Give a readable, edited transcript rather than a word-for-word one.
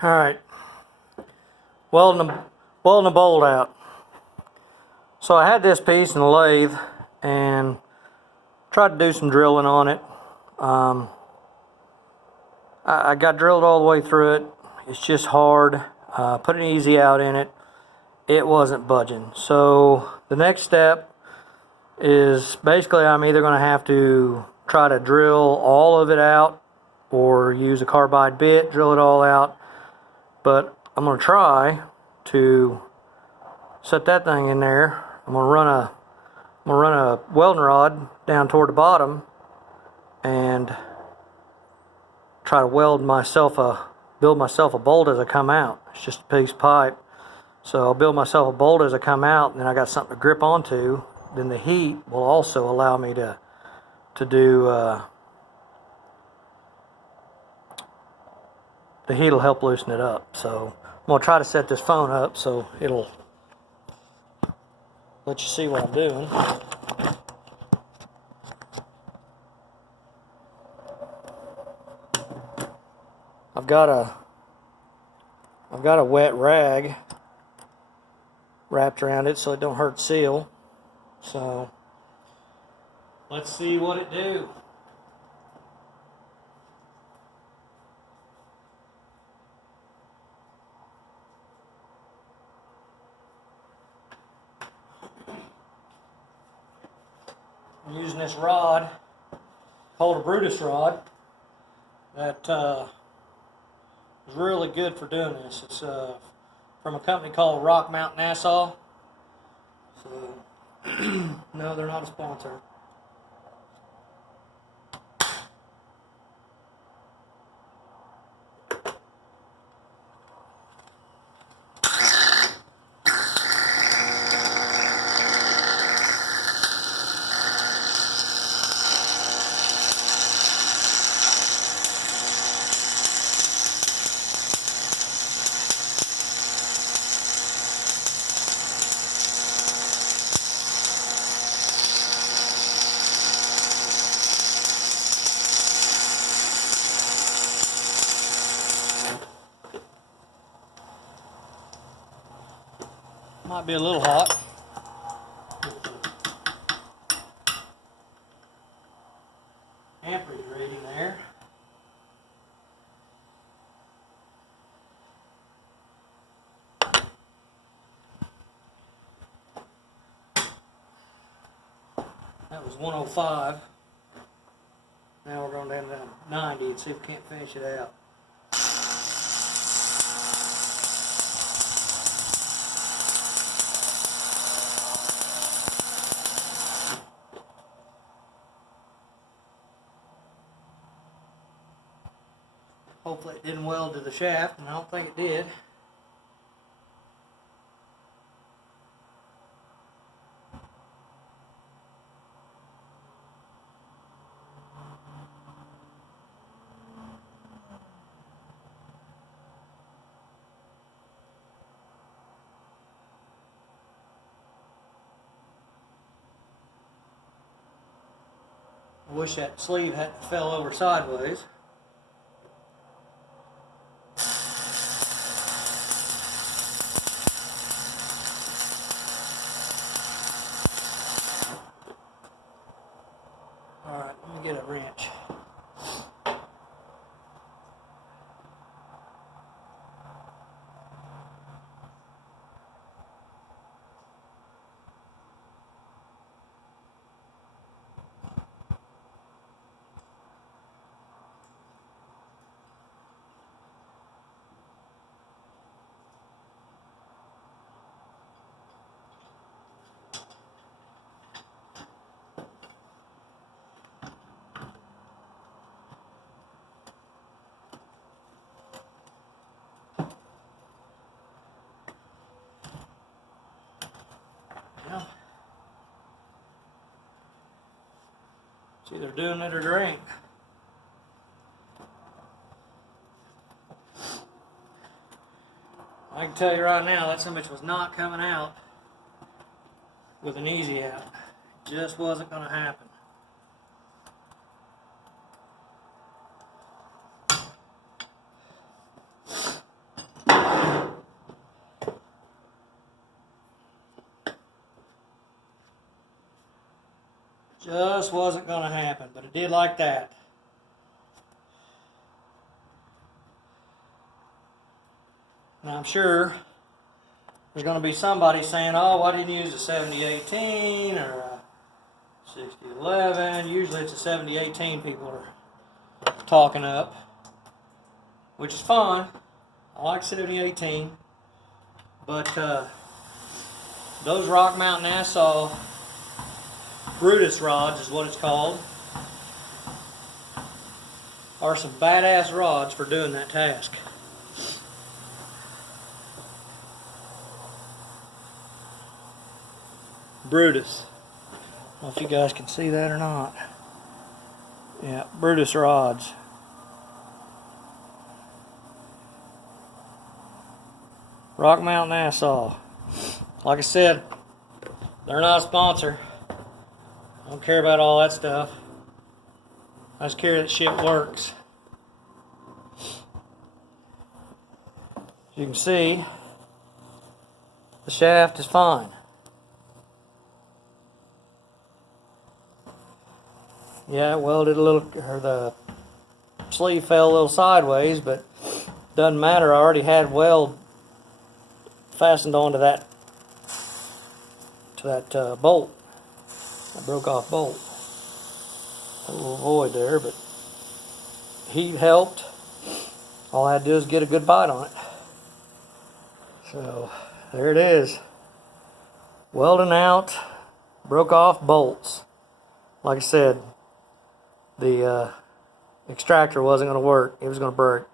Alright, welding the bolt out. So I had this piece in the lathe and tried to do some drilling on it. I got drilled all the way through it. It's just hard. Put an easy out in it. It wasn't budging. So the next step is basically I'm either going to have to try to drill all of it out or use a carbide bit, drill it all out. But I'm going to try to set that thing in there. I'm going to run a welding rod down toward the bottom and try to build myself a bolt as I come out. It's just a piece of pipe. So I'll build myself a bolt as I come out, and then I got something to grip onto. Then the heat will also allow me to do the heat will help loosen it up. So I'm going to try to set this phone up so it'll let you see what I'm doing. I've got a wet rag wrapped around it so it don't hurt seal. So let's see what it do. I'm using this rod called a Brutus rod that is really good for doing this. It's from a company called Rock Mount Nassau. So no, they're not a sponsor. Might be a little hot. Amperage reading there. That was 105. Now we're going down to 90 and see if we can't finish it out. Hopefully it didn't weld to the shaft, and I don't think it did. I wish that sleeve hadn't fell over sideways. Alright, let me get a wrench. Yeah. It's either doing it or drink. I can tell you right now that image was not coming out with an easy out. It just wasn't going to happen. Just wasn't going to happen, but it did like that. And I'm sure there's going to be somebody saying, oh, why didn't you use a 7018 or a 6011? Usually it's a 7018 people are talking up, which is fine. I like 7018. But those Rock Mountain Nassau Brutus rods is what it's called, are some badass rods for doing that task. Brutus. I don't know if you guys can see that or not. Yeah, Brutus rods. Rock Mountain Nassau. Like I said, they're not a sponsor. I don't care about all that stuff. I just care that shit works. As you can see, the shaft is fine. Yeah, it welded a little, or the sleeve fell a little sideways, but doesn't matter. I already had weld fastened onto that bolt. I broke off bolt. A little void there, but heat helped. All I had to do is get a good bite on it. So there it is. Welding out, broke off bolts. Like I said, the extractor wasn't going to work. It was going to break.